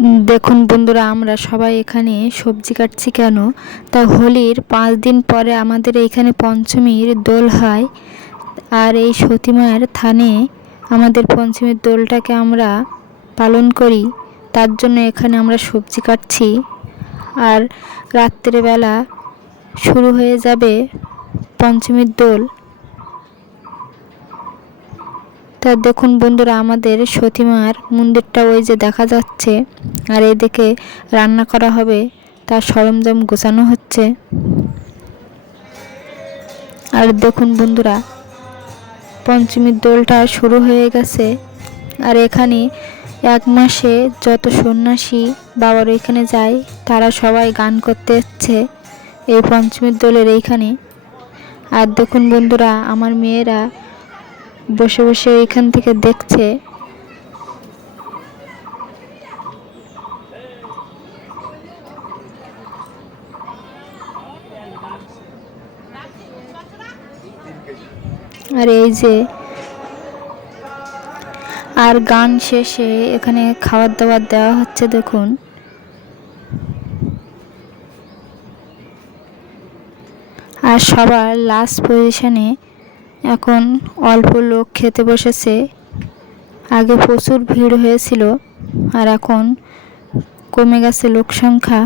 দেখুন বন্ধুরা, আমরা সবাই এখানে সবজি কাটছি কেন? তা হোলির পাঁচ দিন পরে আমাদের এইখানে পঞ্চমীর দোল হয়। আর এই সতীমায়ের থানে আমাদের পঞ্চমীর দোলটাকে আমরা পালন করি। তার জন্য এখানে আমরা সবজি কাটছি। আর রাত্রেবেলা শুরু হয়ে যাবে পঞ্চমীর দোল। তা দেখুন বন্ধুরা, আমাদের সতীমার মন্দিরটা ওই যে দেখা যাচ্ছে আর এদিকে রান্না করা হবে, তার সরঞ্জাম গোছানো হচ্ছে। আর দেখুন বন্ধুরা, পঞ্চমীর দোলটা শুরু হয়ে গেছে আর এখানে এক মাসে যত সন্ন্যাসী বাবার ওইখানে যায়, তারা সবাই গান করতে এসছে এই পঞ্চমীর দোলের এইখানে। আর দেখুন বন্ধুরা, আমার মেয়েরা বসে বসে এইখান থেকে দেখছে। আর এই যে, আর গান শেষে এখানে খাবার দাবার দেওয়া হচ্ছে, দেখুন। আর সবার লাস্ট পজিশনে এখন অল্প লোক খেতে বসেছে। আগে প্রচুর ভিড় হয়েছিল আর এখন কমে গেছে লোক সংখ্যা।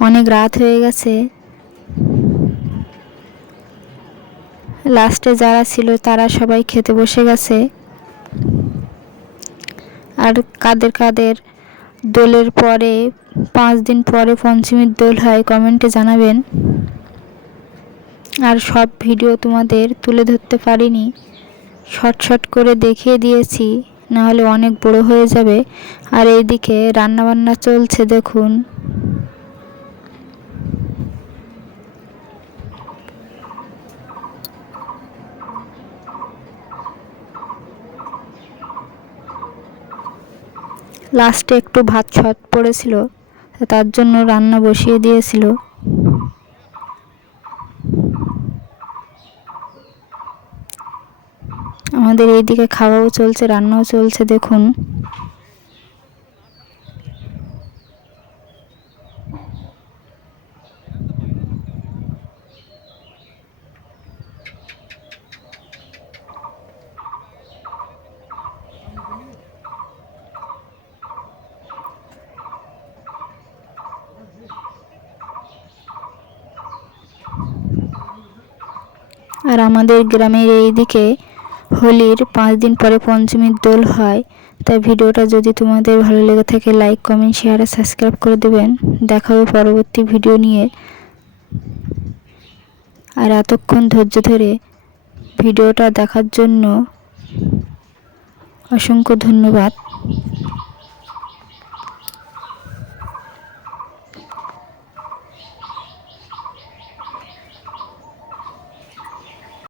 অনেক রাত হয়ে গেছে। লাস্টে যারা ছিল তারা সবাই খেতে বসে গেছে। আর কাদের কাদের দোলের পরে, পাঁচ দিন পরে পঞ্চমীর দোল হয়, কমেন্টে জানাবেন। আর সব ভিডিও তোমাদের তুলে ধরতে পারিনি। শর্ট শর্ট করে দেখিয়ে দিয়েছি, নাহলে অনেক বড় হয়ে যাবে। আর এইদিকে রান্নাবান্না চলছে, দেখুন। লাস্টে একটু ভাত ছট পড়েছিল, তার জন্য রান্না বসিয়ে দিয়েছিল। আমাদের এইদিকে খাওয়াও চলছে রান্নাও চলছে দেখুন। আর আমাদের গ্রামের এইদিকে হোলির পাঁচ দিন পরে পঞ্চমীর দোল হয়, তাই ভিডিওটা যদি তোমাদের ভালো লেগে থাকে লাইক কমেন্ট শেয়ার আর সাবস্ক্রাইব করে দেবেন। দেখা হবে পরবর্তী ভিডিও নিয়ে। আর এতক্ষণ ধৈর্য ধরে ভিডিওটা দেখার জন্য অসংখ্য ধন্যবাদ।